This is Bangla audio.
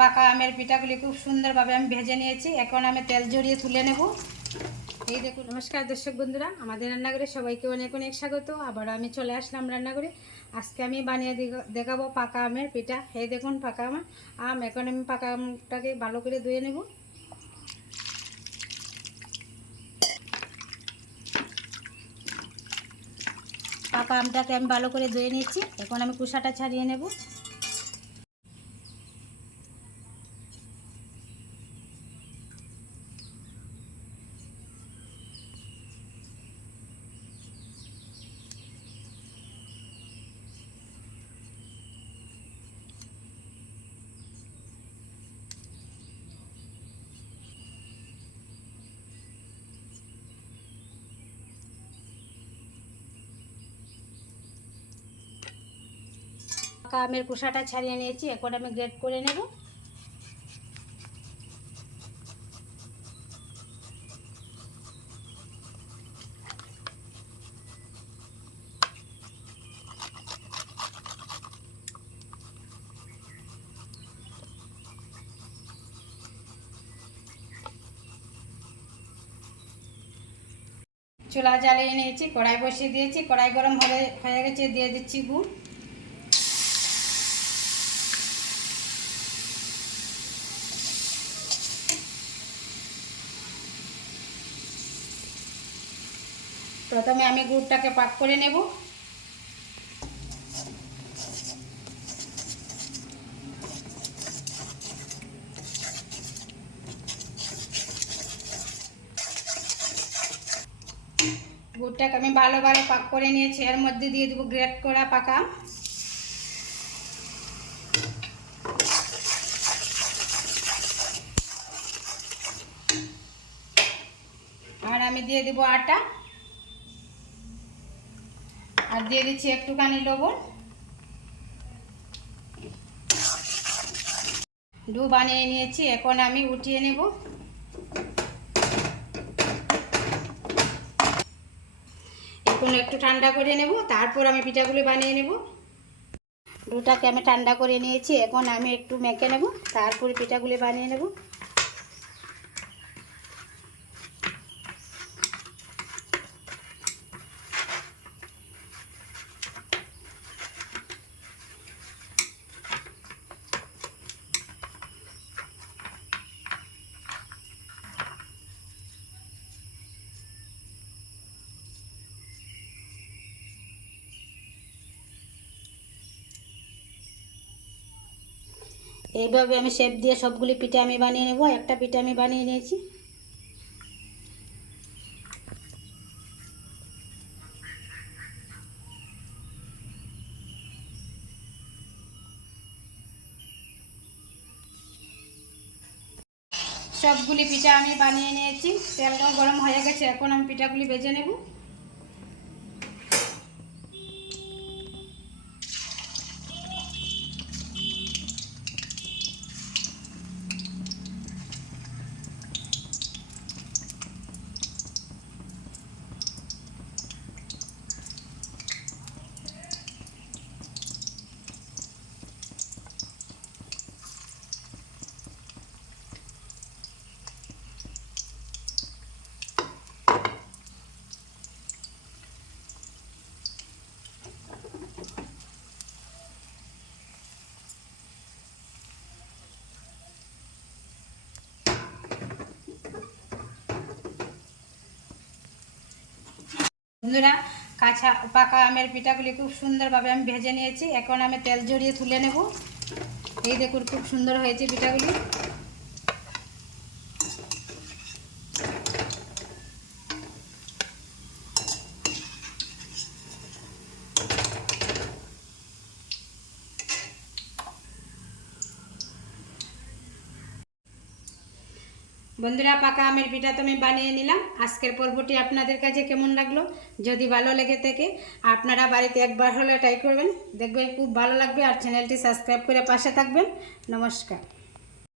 পাকা আমের পিঠাগুলি খুব সুন্দরভাবে আমি ভেজে নিয়েছি। এখন আমি তেল জড়িয়ে তুলে নেব। এই দেখুন। নমস্কার দর্শক বন্ধুরা, আমাদের রান্নাঘরে সবাইকে অনেক অনেক স্বাগত। আবার আমি চলে আসলাম রান্নাঘরে। আজকে আমি বানিয়ে দেখাবো পাকা আমের পিঠা। এই দেখুন পাকা আম। এখন আমি পাকা আমটাকে ভালো করে ধুয়ে নেব। পাকা আমটাকে আমি ভালো করে ধুয়ে নিচ্ছি। এখন আমি কুসাটা ছাড়িয়ে নেব। পাকা আমের কুসাটা ছাড়িয়ে নিয়েছি। এখন আমি গ্রেট করে নেব। চুলা জ্বালিয়ে নিয়েছি, কড়াই বসিয়ে দিয়েছি। কড়াই গরম হয়ে গেছে, দিয়ে দিচ্ছি গুড়। প্রথমে আমি গুড়টাকে পাক করে নেব। গুড়টাকে আমি ভালোভাবে পাক করে নিয়েছি। এর মধ্যে দিয়ে দেবো গ্রেট করা পাকা আম। আর আমি দিয়ে দেবো আটা, আর দিয়ে দিচ্ছি একটুখানি লবণ। ডো বানিয়ে নিয়েছি, এখন আমি উঠিয়ে নেব। এখন একটু ঠান্ডা করে নেব, তারপর আমি পিঠাগুলি বানিয়ে নেব। ডোটাকে আমি ঠান্ডা করে নিয়েছি, এখন আমি একটু মেখে নেব, তারপরে পিঠাগুলি বানিয়ে নেব। এইভাবে আমি শেপ দিয়ে সবগুলি পিঠা আমি বানিয়ে নেব। একটা পিঠা আমি বানিয়ে নিয়েছি। সবগুলি পিঠা আমি বানিয়ে নিয়েছি। তেলটা গরম হয়ে গেছে, এখন আমি পিঠাগুলি ভেজে নেব। বন্ধুরা, কাঁচা পাকা আমের পিঠাগুলি খুব সুন্দরভাবে আমি ভেজে নিয়েছি। এখন আমি তেল জড়িয়ে তুলে নেব। এই দেখুন, খুব সুন্দর হয়েছে পিঠাগুলি। বন্ধুরা, পাকা আমের পিঠা তো আমি বানিয়ে নিলাম। আজকের পর্বটি আপনাদের কাছে কেমন লাগলো? যদি ভালো লেগে থাকে আপনারা বাড়িতে একবার হলে ট্রাই করবেন, দেখবেন খুব ভালো লাগবে। আর চ্যানেলটি সাবস্ক্রাইব করে পাশে থাকবেন। নমস্কার।